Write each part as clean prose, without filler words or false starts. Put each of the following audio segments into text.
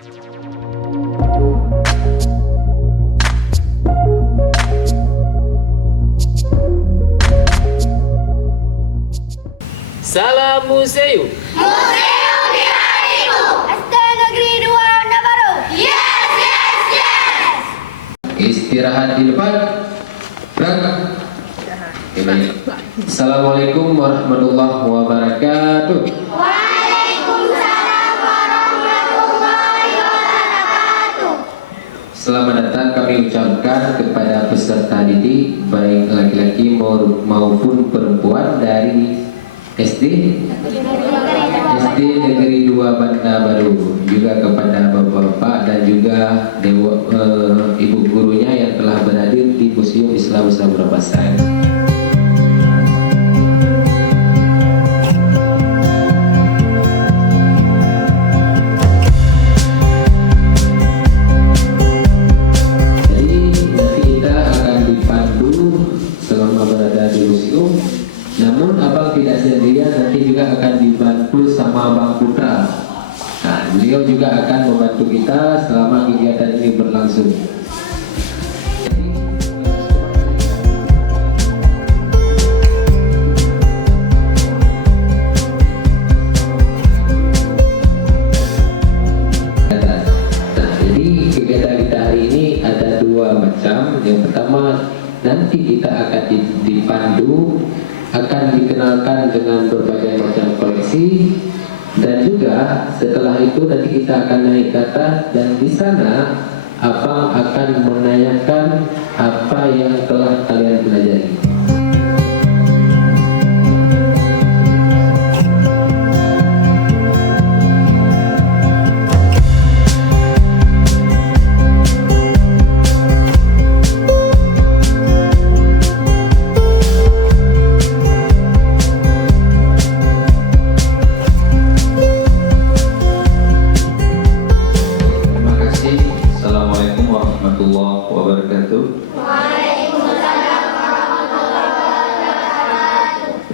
Salam Museum. Museum di hatimu. SD Negeri 2 Anda Baru. Yes, yes, yes. Istirahat di depan. Berangkat. Assalamualaikum warahmatullahi wabarakatuh. Waalaikumsalam warahmatullahi wabarakatuh. Selamat datang kami ucapkan kepada peserta didik baik laki-laki maupun perempuan dari SD Negeri 2 Banda Baru, juga kepada bapak-bapak dan juga ibu gurunya yang telah berhadir di Museum Islam Samudra Pasai. Jadi nanti kita akan dipandu selama berada di museum. Namun abang tidak sendirian, nanti juga akan dibantu sama Bang Putra. Nah, beliau juga akan membantu kita selama kegiatan ini berlangsung. Nah, jadi kegiatan kita hari ini ada dua macam. Yang pertama, nanti kita akan dipandu, akan dikenalkan dengan berbagai macam koleksi, dan juga setelah itu nanti kita akan naik ke atas dan di sana abang akan menanyakan apa yang telah kalian pelajari.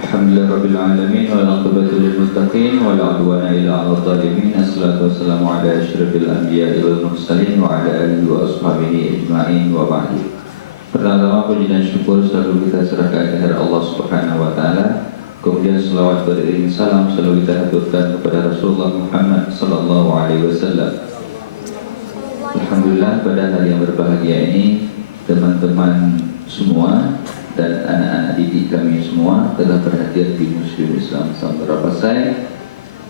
Alhamdulillahirrabbilalamin wal-aqibatu lil-muttaqin wala 'udwana illa 'alal zalimin. Assalatu wassalamu ala asyrafil anbiya'i wal mursalin wa ala alihi wa ashabihi ajma'in wa ba'du. Pertama-tama puji dan syukur selalu kita serahkan kepada Allah Subhanahu wa taala. Kemudian selawat beriring salam selalu kita haturkan kepada Rasulullah Muhammad sallallahu alaihi wasallam. Alhamdulillah, pada hari yang berbahagia ini teman-teman semua dan anak-anak didik kami semua telah berhadir di Museum Islam Samudra Pasai.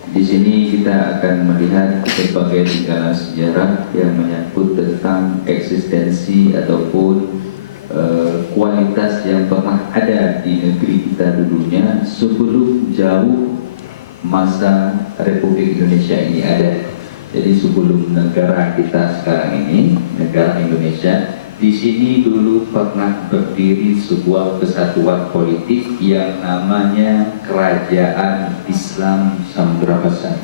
Di sini kita akan melihat berbagai tinggalan sejarah yang menyangkut tentang eksistensi ataupun kualitas yang pernah ada di negeri kita dulunya sebelum jauh masa Republik Indonesia ini ada. Jadi sebelum negara kita sekarang ini, negara Indonesia, di sini dulu pernah berdiri sebuah kesatuan politik yang namanya Kerajaan Islam Samudra Pasai.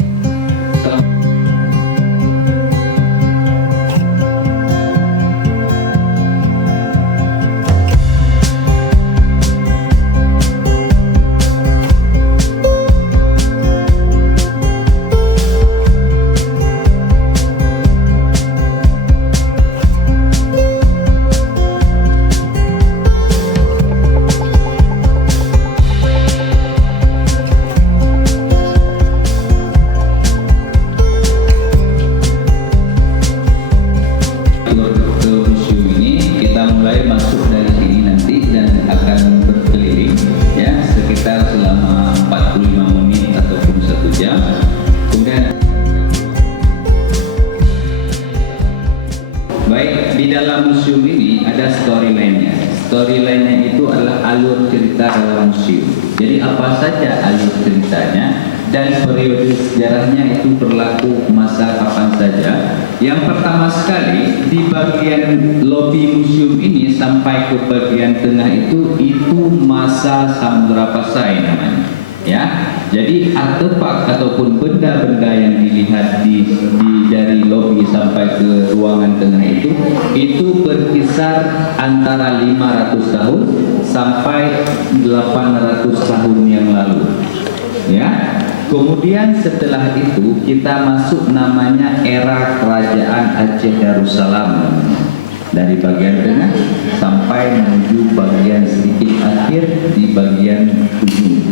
Baik, di dalam museum ini ada storyline-nya. Storyline-nya itu adalah alur cerita dalam museum. Jadi apa saja alur ceritanya dan periode sejarahnya itu berlaku masa kapan saja. Yang pertama sekali, di bagian lobi museum ini sampai ke bagian tengah itu masa Samudra Pasai namanya. Ya, jadi artefak ataupun benda-benda yang dilihat dari lobi sampai ke ruangan tengah itu berkisar antara 500 tahun sampai 800 tahun yang lalu. Ya, kemudian setelah itu kita masuk namanya era kerajaan Aceh Darussalam, dari bagian tengah sampai menuju bagian sedikit akhir di bagian ujung.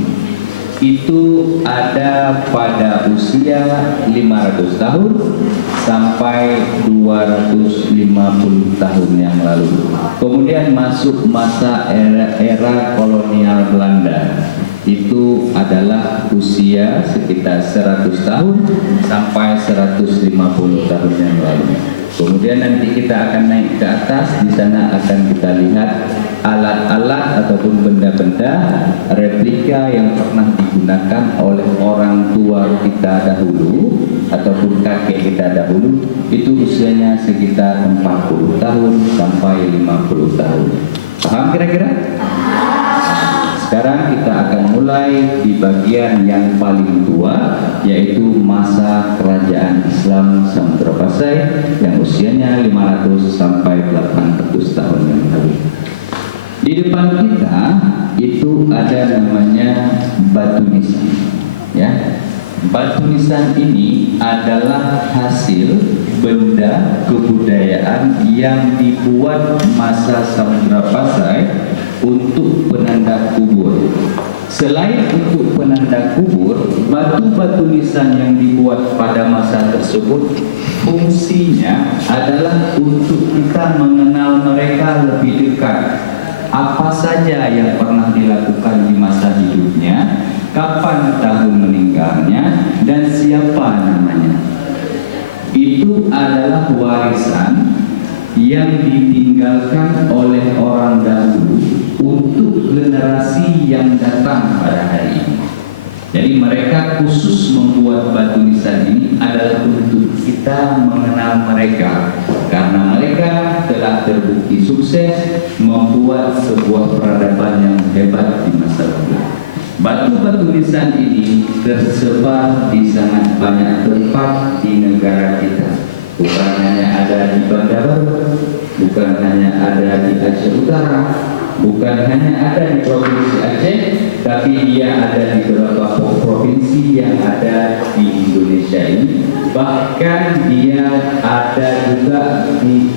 Itu ada pada usia 500 tahun sampai 250 tahun yang lalu. Kemudian masuk masa era kolonial Belanda. Itu adalah usia sekitar 100 tahun sampai 150 tahun yang lalu. Kemudian nanti kita akan naik ke atas. Di sana akan kita lihat alat-alat ataupun benda-benda replika yang pernah digunakan oleh orang tua kita dahulu ataupun kakek kita dahulu. Itu usianya sekitar 40 tahun sampai 50 tahun. Paham kira-kira? Sekarang kita akan mulai di bagian yang paling tua, yaitu masa kerajaan Islam Samudra Pasai yang usianya 500 sampai 800 tahun yang lalu. Di depan kita itu ada namanya batu nisan. Ya, batu nisan ini adalah hasil benda kebudayaan yang dibuat masa Samudra Pasai untuk penanda kubur. Selain untuk penanda kubur, batu-batu nisan yang dibuat pada masa tersebut fungsinya adalah untuk kita mengenal mereka lebih dekat. Apa saja yang pernah dilakukan di masa hidupnya, kapan tahun meninggalnya, dan siapa namanya. Itu adalah warisan yang ditinggalkan oleh orang dahulu untuk generasi yang datang pada hari ini. Jadi mereka khusus membuat batu nisan ini adalah untuk kita mengenal mereka, karena mereka telah terbukti sukses membuat sebuah peradaban yang hebat di masa lalu. Batu-batu nisan ini tersebar di sangat banyak tempat di negara kita. Bukan hanya ada di Bandar Baru, bukan hanya ada di Aceh Utara, bukan hanya ada di Provinsi Aceh, tapi dia ada di beberapa provinsi yang ada di Indonesia ini. Bahkan dia ada juga di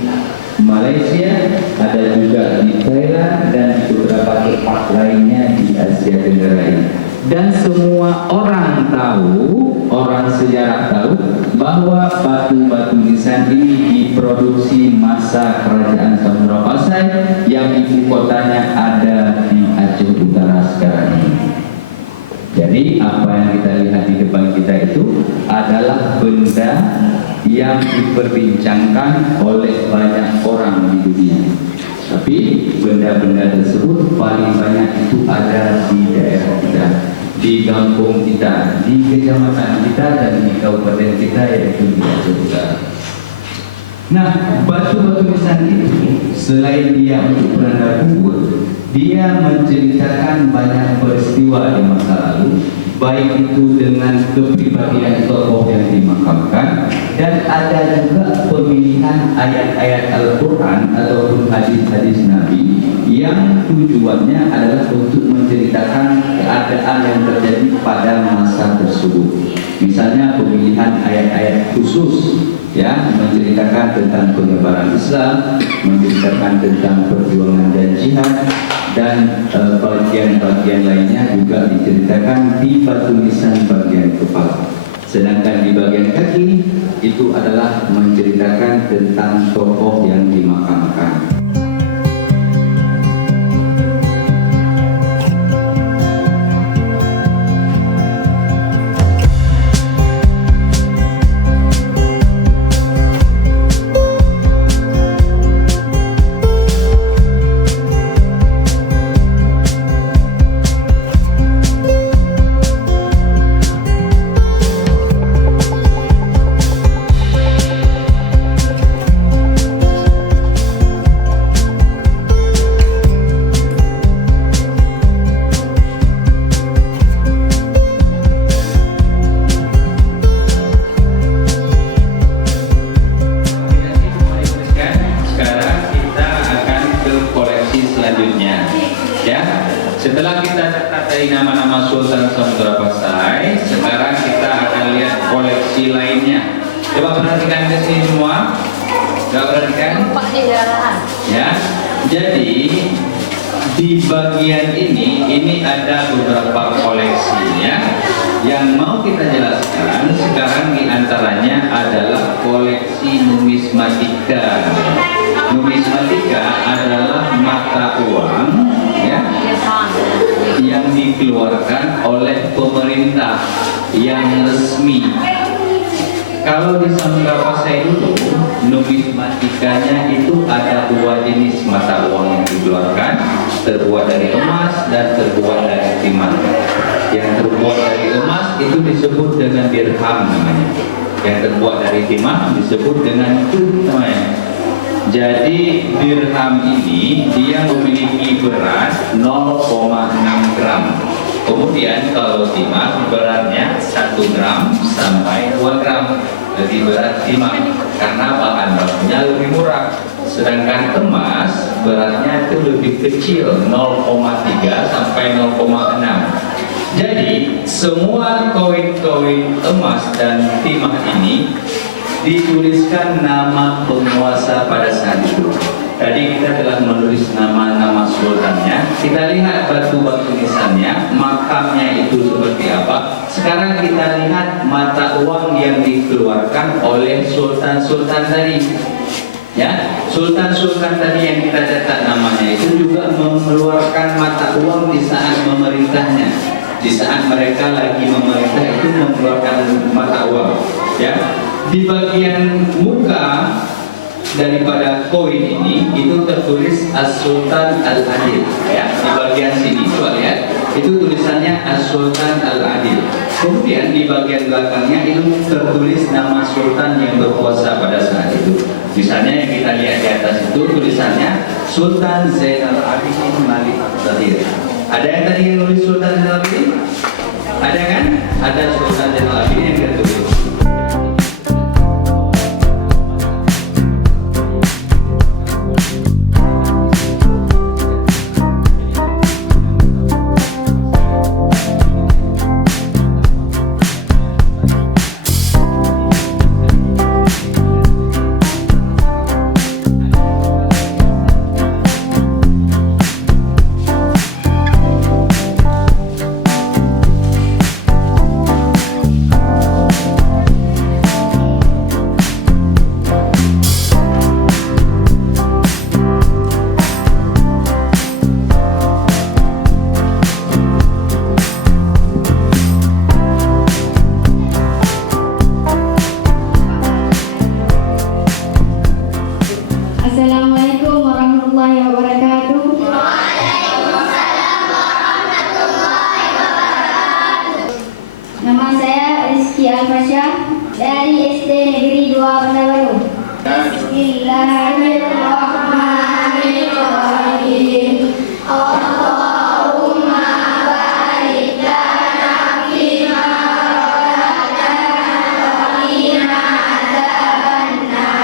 Malaysia, ada juga di Thailand, dan di beberapa tempat lainnya di Asia Tenggara ini. Dan semua orang tahu, orang sejarah tahu bahwa batu-batu nisan ini diproduksi masa kerajaan Samudra Pasai yang ibu kotanya ada di Aceh Utara sekarang ini. Jadi apa yang kita lihat di depan kita itu adalah benda yang diperbincangkan oleh banyak orang di dunia. Tapi benda-benda tersebut paling banyak itu ada di daerah kita, di kampung kita, di kecamatan kita, dan di kabupaten kita, yaitu di Aceh Utara. Nah, batu-batu nisan itu selain dia untuk penanda kubur, dia menceritakan banyak peristiwa di masa lalu, baik itu dengan kepribadian tokoh yang dimakamkan, dan ada juga pemilihan ayat-ayat Al-Quran ataupun hadis-hadis Nabi yang tujuannya adalah untuk menceritakan keadaan yang terjadi pada masa tersebut. Misalnya pemilihan ayat-ayat khusus, ya, menceritakan tentang penyebaran Islam, menceritakan tentang perjuangan dan jihad, dan bagian-bagian lainnya juga diceritakan di batu nisan bagian kepala. Sedangkan di bagian kaki itu adalah menceritakan tentang tokoh yang dimakamkan. Setelah kita catat nama-nama Sultan Samudra Pasai, sekarang kita akan lihat koleksi lainnya. Coba perhatikan di sini semua. Gak perhatikan? Ya. Jadi di bagian ini ada beberapa koleksinya yang mau kita jelaskan sekarang. Diantaranya adalah koleksi numismatika. Numismatika adalah mata uang ya, yang dikeluarkan oleh pemerintah yang resmi. Kalau di Samudra Pasai dulu, numismatikanya itu ada dua jenis mata uang yang dikeluarkan, terbuat dari emas dan terbuat dari timah. Yang terbuat dari emas itu disebut dengan dirham namanya. Yang terbuat dari timah disebut dengan kun namanya. Jadi dirham ini dia memiliki berat 0,6 gram. Kemudian kalau timah beratnya 1 gram sampai 2 gram. Lebih berat timah karena bahan bakunya lebih murah. Sedangkan emas beratnya itu lebih kecil, 0,3 sampai 0,6. Jadi semua koin-koin emas dan timah ini dituliskan nama penguasa pada saat itu. Tadi kita telah menulis nama-nama sultannya. Kita lihat batu-batu nisannya, makamnya itu seperti apa. Sekarang kita lihat mata uang yang dikeluarkan oleh sultan-sultan tadi. Ya, sultan-sultan tadi yang kita catat namanya itu juga mengeluarkan mata uang di saat memerintahnya. Di saat mereka lagi memerintah itu mengeluarkan mata uang. Ya, di bagian muka daripada koin ini itu tertulis As-Sultan Al-Adil ya, di bagian sini coba lihat itu tulisannya As-Sultan Al-Adil. Kemudian di bagian belakangnya itu tertulis nama sultan yang berkuasa pada saat itu. Misalnya yang kita lihat di atas itu tulisannya Sultan Zainal Abidin Malik Zahir. Ada yang tadi yang nulis Sultan Zainal Abidin? Ada kan? Ada Sultan Zainal Abidin yang tertulis. Assalamualaikum warahmatullahi wabarakatuh. Nama saya Rizky Al-Fasya dari SD Negeri 2 Kota Baru. Bismillahirrahmanirrahim. Allahumma barik lana fima razaqtana wa qina adzabannar.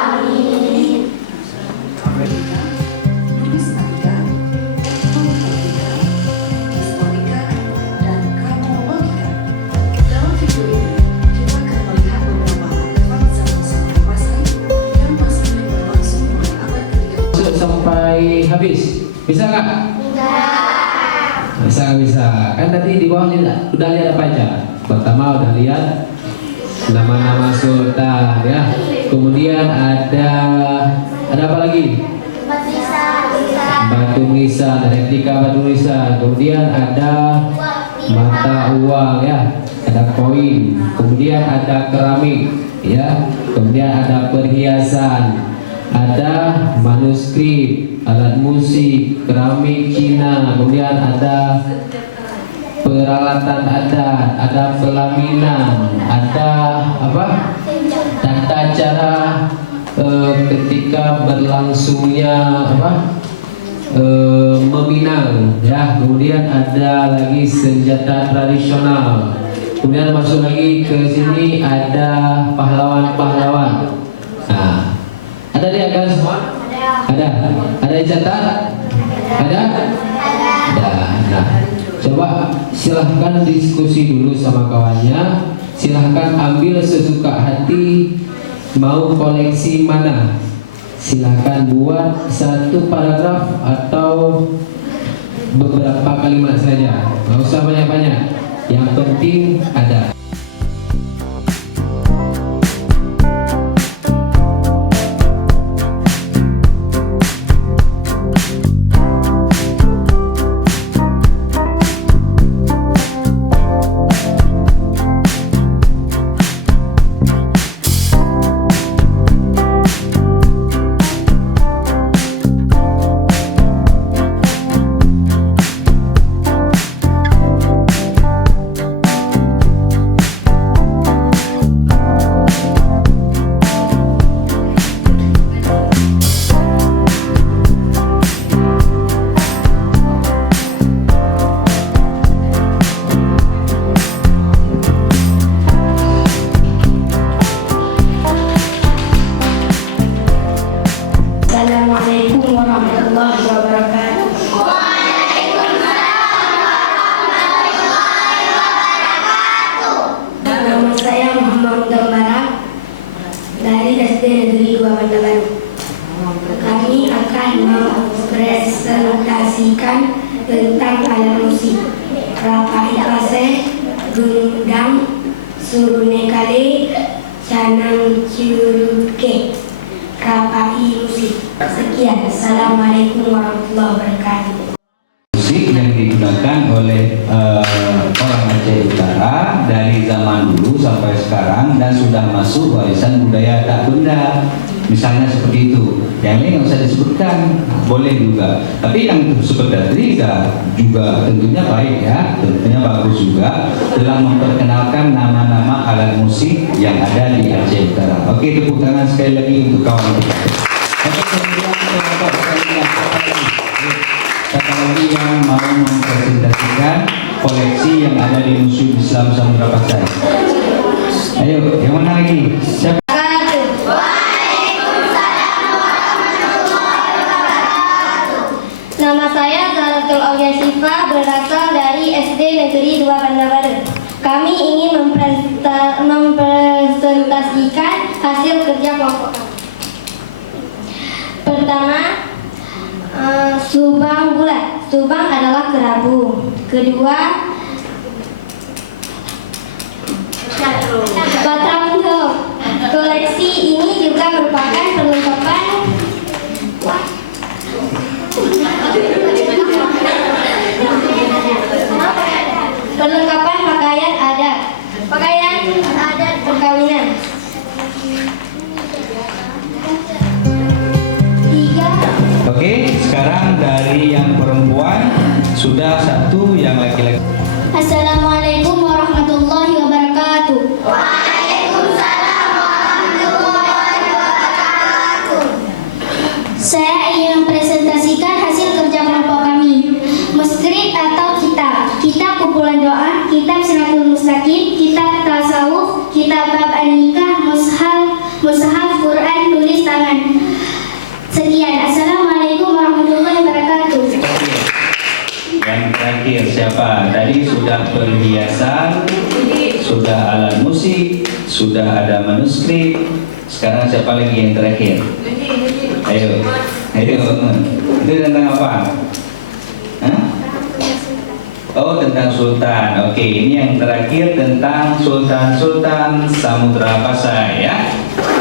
Amin. Numismatika, etnografi, historika, dan kronologika. Dalam video ini, kita akan melihat beberapa artefak zaman Samudra Pasai yang masih berlangsung mulai abad ke-13. Sampai habis, bisa nggak? Bisa. Kan tadi di bawahnya udah lihat apa aja? Pertama udah lihat nama-nama sultan ya. Kemudian ada apa lagi? Batu nisan, replika batu nisan. Kemudian ada mata uang ya, ada koin. Kemudian ada keramik ya. Kemudian ada perhiasan, ada manuskrip, alat musik, keramik Cina. Kemudian ada peralatan adat, ada pelaminan, ada apa? Tata cara ketika berlangsungnya apa? Meminang ya. Kemudian ada lagi senjata tradisional. Kemudian masuk lagi ke sini ada pahlawan-pahlawan. Nah, ada lihat kan semua? Ada dicatat? Ada. Nah, coba silahkan diskusi dulu sama kawannya. Silahkan ambil sesuka hati mau koleksi mana? Silakan buat satu paragraf atau beberapa kalimat saja, nggak usah banyak-banyak, yang penting ada. Assalamualaikum warahmatullahi wabarakatuh. Nama saya Muhammad Gambara dari SD Negeri 2 Banda Baru. Kami akan mempresentasikan tentang alat musik Rapai Kase, Gundang, Surunekale, Canang Curuke, Rapai musik. Sekian, Assalamualaikum warahmatullahi wabarakatuh. Musik yang digunakan oleh orang Aceh Utara dari zaman dulu sampai sekarang dan sudah masuk warisan budaya tak benda, misalnya seperti itu. Yang lain nggak usah disebutkan, boleh juga. Tapi yang seperti tadi juga tentunya baik ya, tentunya bagus juga telah memperkenalkan nama-nama alat musik yang ada di Aceh Utara. Oke, tepuk tangan sekali lagi untuk kawan kita. Oke, kemudian siapa lagi yang mau mempresentasikan koleksi yang ada di Museum Islam Samudra Pasai? Ayo, yang mana lagi? Siapa? Nama saya Zaratul Aulia Syifa, berasal dari SD Negeri 2 Banda Baru. Kami ingin mempresentasikan hasil kerja kelompok kami. Pertama, Subang bulat. Subang adalah kerabu. Kedua, Batang. Koleksi ini juga merupakan perlengkapan pakaian adat perkawinan. Oke, sekarang dari yang perempuan sudah satu, yang laki-laki. Assalamualaikum warahmatullahi wabarakatuh. Waalaikumsalam warahmatullahi wabarakatuh. Saya ingin mempresentasikan hasil kerja kelompok kami. Muskrip atau kitab kumpulan doa, kitab Siratul Mustaqim, kitab tasawuf, kitab bab an-nikah, mushaf Quran tulis tangan. Sekian. Assalamualaikum warahmatullahi wabarakatuh. Yang terakhir siapa? Tadi sudah perhiasan, sudah alat musik, sudah ada manuskrip. Sekarang siapa lagi yang terakhir? Ayo. Itu tentang apa? Hah? Oh, tentang sultan. Oke, ini yang terakhir tentang sultan-sultan Samudra Pasai ya.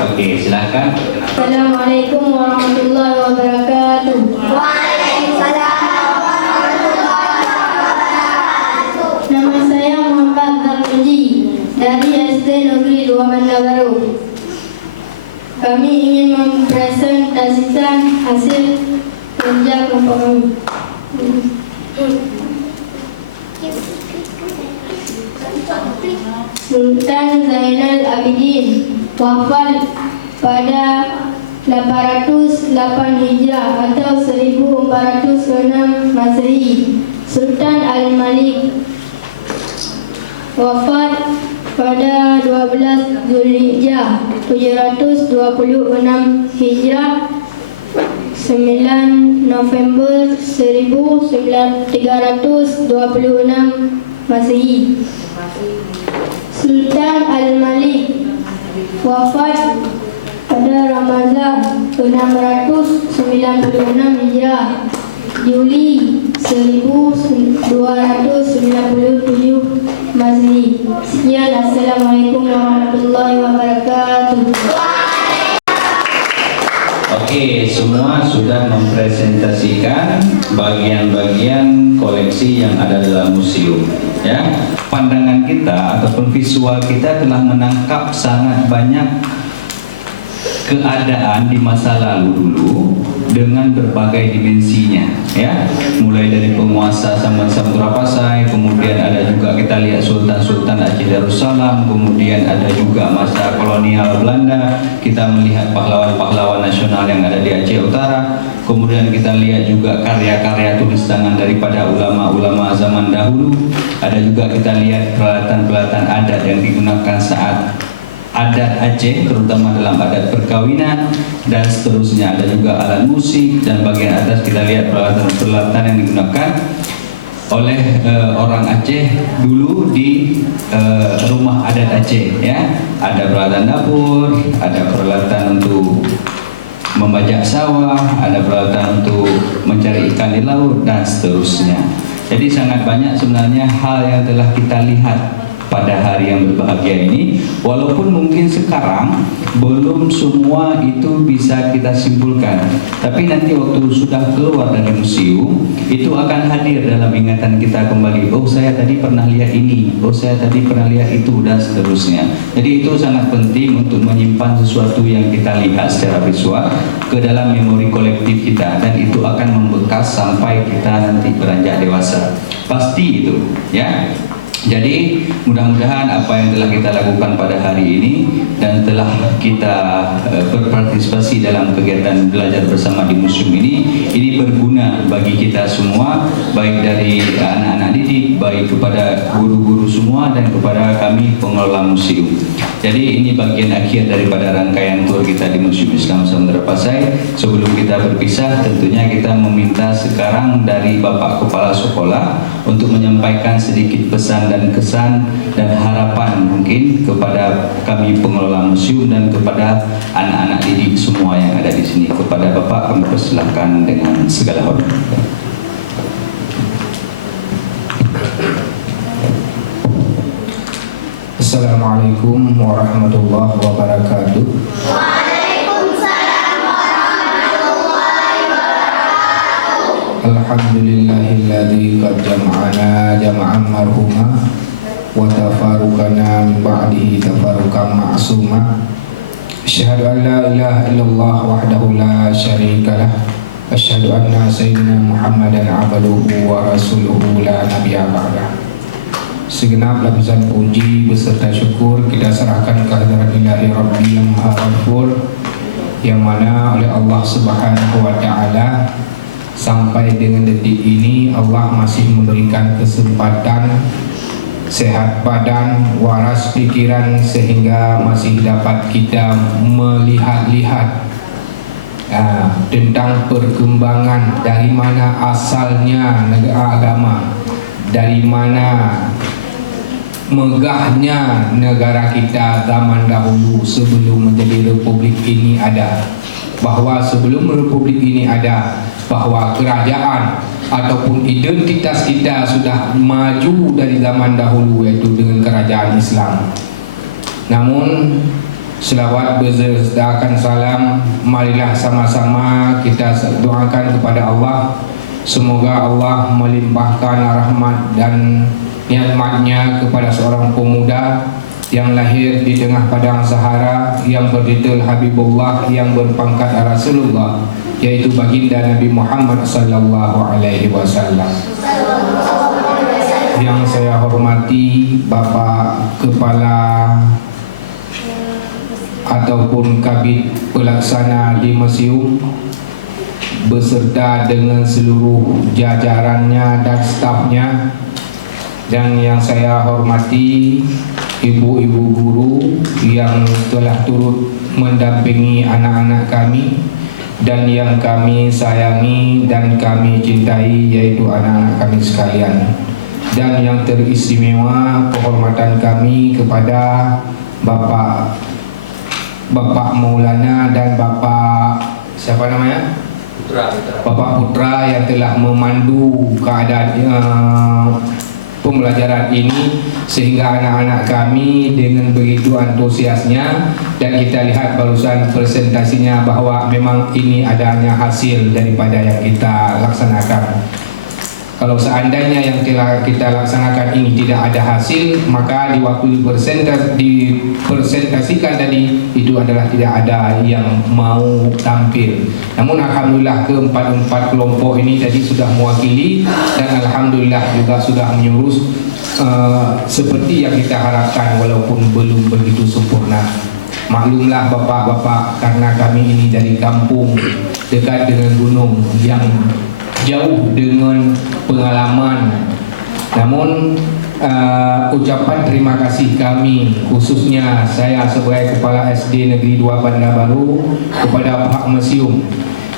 Oke, silahkan. Assalamualaikum warahmatullahi wabarakatuh. Waalaikumsalam warahmatullahi wabarakatuh. Nama saya Muhammad Tarmuji dari SD Negeri 2 Banda Baru. Kami ingin mempresentasikan hasil kerja kelompok kami. Sultan Zainal Abidin wafat pada 808 Hijrah atau 1406 Masehi. Sultan Al-Malik wafat pada 12 Zulhijjah 726 Hijrah 9 November 1326 Masehi. Sultan Al-Malik wafat 696 Hijrah, Juli 1297 Masehi. Sekian, Assalamualaikum warahmatullahi wabarakatuh. Oke, semua sudah mempresentasikan bagian-bagian koleksi yang ada dalam museum. Ya, pandangan kita ataupun visual kita telah menangkap sangat banyak keadaan di masa lalu dulu dengan berbagai dimensinya, ya, mulai dari penguasa zaman Samudra Pasai, kemudian ada juga kita lihat Sultan-Sultan Aceh Darussalam, kemudian ada juga masa kolonial Belanda, kita melihat pahlawan-pahlawan nasional yang ada di Aceh Utara, kemudian kita lihat juga karya-karya tulis tangan daripada ulama-ulama zaman dahulu, ada juga kita lihat peralatan-peralatan adat yang digunakan saat adat Aceh, terutama dalam adat perkawinan dan seterusnya. Ada juga alat musik, dan bagian atas kita lihat peralatan-peralatan yang digunakan oleh orang Aceh dulu di rumah adat Aceh, ya. Ada peralatan dapur, ada peralatan untuk membajak sawah, ada peralatan untuk mencari ikan di laut dan seterusnya. Jadi sangat banyak sebenarnya hal yang telah kita lihat pada hari yang berbahagia ini, walaupun mungkin sekarang belum semua itu bisa kita simpulkan, tapi nanti waktu sudah keluar dari museum itu akan hadir dalam ingatan kita kembali. Oh, saya tadi pernah lihat ini, oh saya tadi pernah lihat itu, dan seterusnya. Jadi itu sangat penting untuk menyimpan sesuatu yang kita lihat secara visual ke dalam memori kolektif kita, dan itu akan membekas sampai kita nanti beranjak dewasa. Pasti itu, ya. Jadi mudah-mudahan apa yang telah kita lakukan pada hari ini dan telah kita berpartisipasi dalam kegiatan belajar bersama di museum ini berguna bagi kita semua, baik dari anak-anak didik, baik kepada guru-guru semua, dan kepada kami pengelola museum. Jadi ini bagian akhir daripada rangkaian tur kita di Museum Islam Samudra Pasai. Sebelum kita berpisah, tentunya kita meminta sekarang dari Bapak Kepala Sekolah untuk menyampaikan sedikit pesan dan kesan dan harapan mungkin kepada kami pengelola museum dan kepada anak-anak didik semua yang ada di sini. Kepada Bapak kami persilakan dengan segala hormat. Assalamualaikum warahmatullahi wabarakatuh. Waalaikumsalam warahmatullahi wabarakatuh. Alhamdulillahilladzi qad jama'ana jama'an marhuma wa tafarruqana min ba'dihi tafarruqan ma'suma. Asyhadu an la ilaha illallah wahdahu la syarika lah. Asyhadu anna sayyidina Muhammadan abduhu wa rasuluhu la nabiyya ba'dah. Segenap lapisan puji beserta syukur kita serahkan kehadirat Ilahi Rabbi yang Maha Ghafur, yang mana oleh Allah Subhanahu wa Ta'ala sampai dengan detik ini Allah masih memberikan kesempatan sehat badan, waras pikiran, sehingga masih dapat kita melihat-lihat tentang perkembangan dari mana asalnya negara agama, dari mana megahnya negara kita zaman dahulu sebelum menjadi republik ini ada. Bahwa sebelum republik ini ada, bahwa kerajaan ataupun identitas kita sudah maju dari zaman dahulu, yaitu dengan kerajaan Islam. Namun selawat besertakan salam, marilah sama-sama kita doakan kepada Allah, semoga Allah melimpahkan rahmat dan nikmatnya kepada seorang pemuda yang lahir di tengah padang Sahara, yang bertitel Habibullah, yang berpangkat Rasulullah, yaitu baginda Nabi Muhammad sallallahu alaihi wasallam. Yang saya hormati Bapak Kepala ataupun Kabid Pelaksana di museum beserta dengan seluruh jajarannya dan stafnya, dan yang saya hormati ibu-ibu guru yang telah turut mendampingi anak-anak kami, dan yang kami sayangi dan kami cintai, yaitu anak-anak kami sekalian. Dan yang teristimewa penghormatan kami kepada Bapak Maulana dan Bapak siapa namanya? Putra. Bapak Putra yang telah memandu keadaan pembelajaran ini sehingga anak-anak kami dengan begitu antusiasnya, dan kita lihat barusan presentasinya bahwa memang ini adanya hasil daripada yang kita laksanakan. Kalau seandainya yang telah kita laksanakan ini tidak ada hasil, maka di waktu dipresentasikan tadi itu adalah tidak ada yang mau tampil. Namun alhamdulillah keempat kelompok ini tadi sudah mewakili, dan alhamdulillah juga sudah menyurus seperti yang kita harapkan walaupun belum begitu sempurna. Maklumlah bapak-bapak, karena kami ini dari kampung dekat dengan gunung yang jauh dengan pengalaman. Namun ucapan terima kasih kami, khususnya saya sebagai Kepala SD Negeri 2 Bandar Baru, kepada pihak museum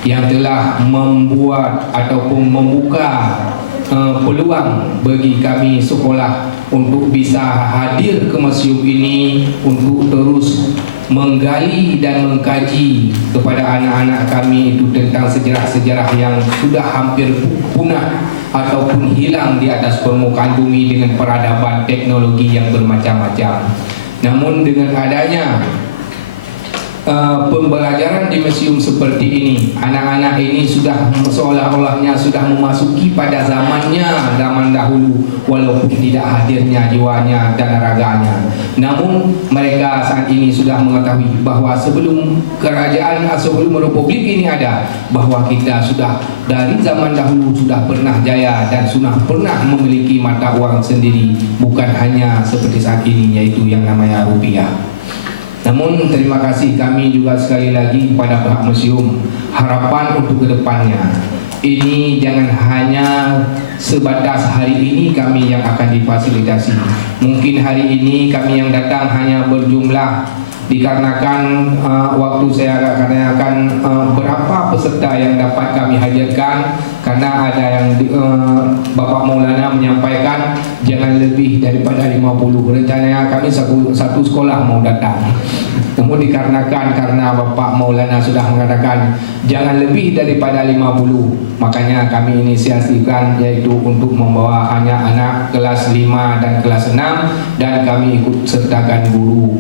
yang telah membuat ataupun membuka peluang bagi kami sekolah untuk bisa hadir ke museum ini untuk terus menggali dan mengkaji kepada anak-anak kami itu tentang sejarah-sejarah yang sudah hampir punah ataupun hilang di atas permukaan bumi dengan peradaban teknologi yang bermacam-macam. Namun dengan adanya pembelajaran di museum seperti ini, anak-anak ini sudah seolah-olahnya sudah memasuki pada zaman dahulu, walaupun tidak hadirnya jiwanya dan raganya. Namun mereka saat ini sudah mengetahui bahwa sebelum republik ini ada, bahwa kita sudah dari zaman dahulu sudah pernah jaya dan sudah pernah memiliki mata uang sendiri, bukan hanya seperti saat ini yaitu yang namanya rupiah. Namun terima kasih kami juga sekali lagi kepada pihak museum. Harapan untuk kedepannya ini jangan hanya sebatas hari ini kami yang akan difasilitasi. Mungkin hari ini kami yang datang hanya berjumlah, dikarenakan waktu saya akan berapa peserta yang dapat kami hadirkan, karena ada yang Bapak Maulana menyampaikan jangan lebih daripada 50. Rencananya kami satu sekolah mau datang. Namun dikarenakan karena Bapak Maulana sudah mengatakan jangan lebih daripada 50, makanya kami inisiasikan yaitu untuk membawa hanya anak kelas 5 dan kelas 6, dan kami ikut sertakan guru.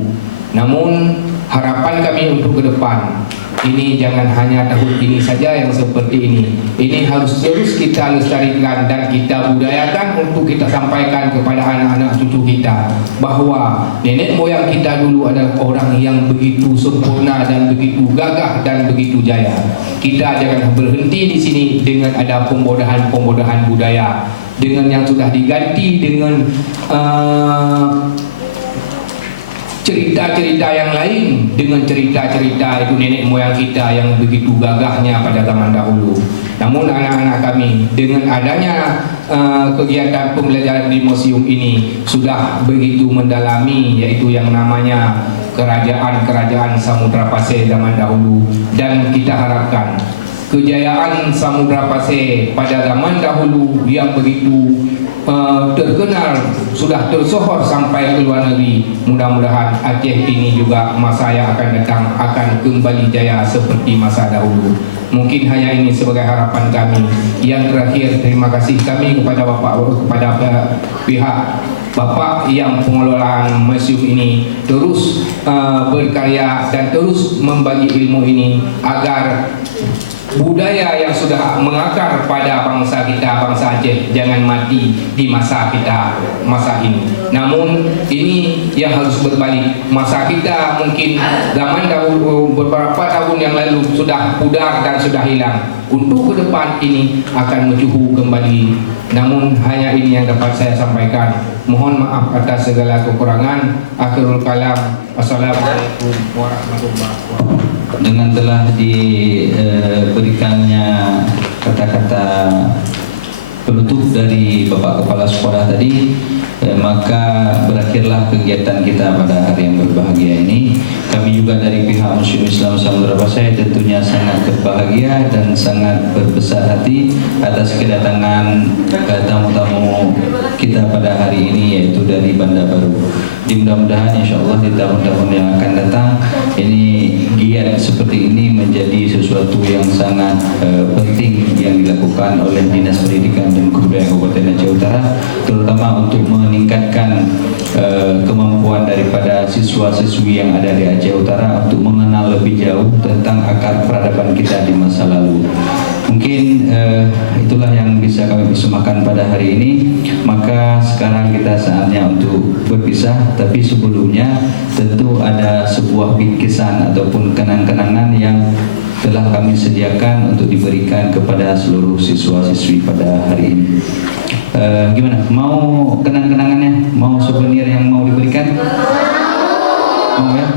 Namun harapan kami untuk ke depan ini jangan hanya tahun ini saja yang seperti ini. Ini harus terus kita lestarikan dan kita budayakan untuk kita sampaikan kepada anak-anak cucu kita bahwa nenek moyang kita dulu adalah orang yang begitu sempurna dan begitu gagah dan begitu jaya. Kita jangan berhenti di sini dengan ada pembodohan budaya dengan yang sudah diganti dengan cerita-cerita yang lain dengan cerita-cerita itu nenek moyang kita yang begitu gagahnya pada zaman dahulu. Namun anak-anak kami dengan adanya kegiatan pembelajaran di museum ini sudah begitu mendalami yaitu yang namanya kerajaan Samudra Pasir zaman dahulu, dan kita harapkan kejayaan Samudra Pasir pada zaman dahulu yang begitu terkenal sudah tersohor sampai ke luar negeri. Mudah-mudahan Aceh ini juga masa yang akan datang akan kembali jaya seperti masa dahulu. Mungkin hanya ini sebagai harapan kami. Yang terakhir, terima kasih kami kepada pihak Bapak yang pengelolaan museum ini terus berkarya dan terus membagi ilmu ini agar budaya yang sudah mengakar pada bangsa kita, bangsa Aceh, jangan mati di masa kita, masa ini. Namun ini yang harus berbalik. Masa kita mungkin zaman dahulu beberapa tahun yang lalu sudah pudar dan sudah hilang. Untuk ke depan ini akan mencukup kembali. Namun hanya ini yang dapat saya sampaikan. Mohon maaf atas segala kekurangan. Akhirul kalam. Assalamualaikum warahmatullahi wabarakatuh. Dengan telah diberikannya kata-kata penutup dari Bapak Kepala Sekolah tadi, maka berakhirlah kegiatan kita pada hari yang berbahagia ini. Kami juga dari pihak Museum Islam Samudra Pasir tentunya sangat berbahagia dan sangat berbesar hati atas kedatangan tamu-tamu kita pada hari ini, yaitu dari Bandar Baru. Mudah-mudahan insya Allah di tahun-tahun yang akan datang ini giat seperti ini menjadi sesuatu yang sangat penting yang dilakukan oleh Dinas Pendidikan dan Kebudayaan Kabupaten Aceh Utara, terutama untuk meningkatkan kemampuan daripada siswa-siswi yang ada di Aceh Utara untuk mengenal lebih jauh tentang akar peradaban kita di masa lalu. Mungkin itulah yang bisa kami persembahkan pada hari ini. Maka sekarang kita saatnya untuk berpisah, tapi sebelumnya tentu ada sebuah bingkisan ataupun kenang-kenangan yang telah kami sediakan untuk diberikan kepada seluruh siswa-siswi pada hari ini. Gimana? Mau kenang-kenangannya? Mau souvenir yang mau diberikan? Mau ya?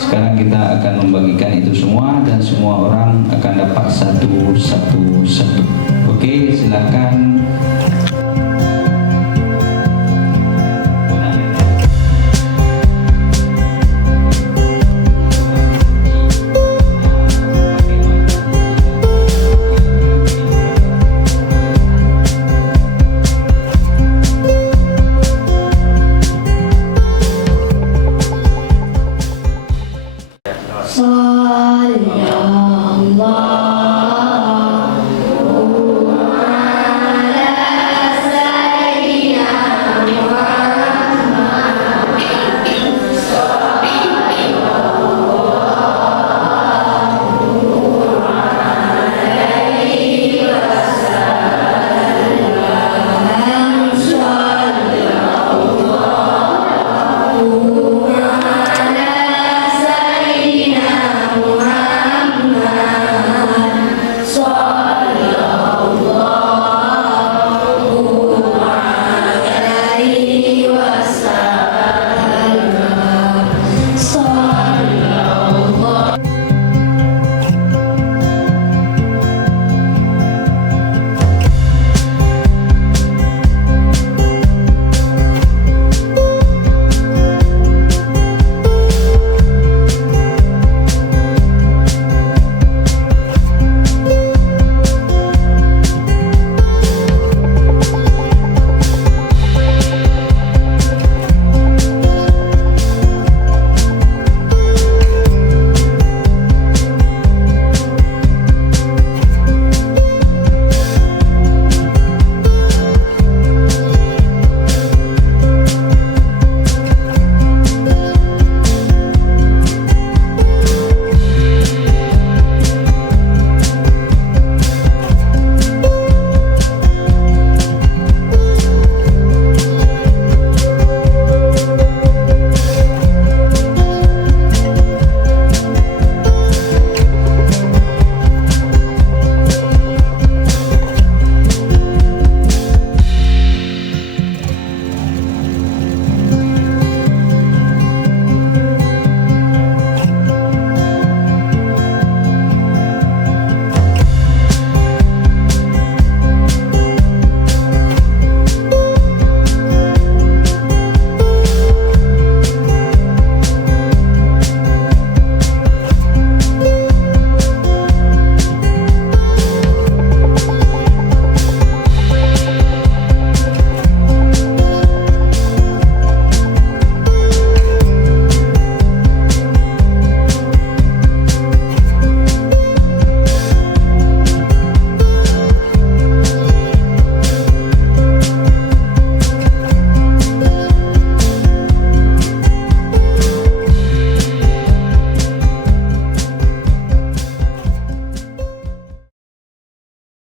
Sekarang kita akan membagikan itu semua dan semua orang akan dapat satu. Oke, silakan. Sallallahu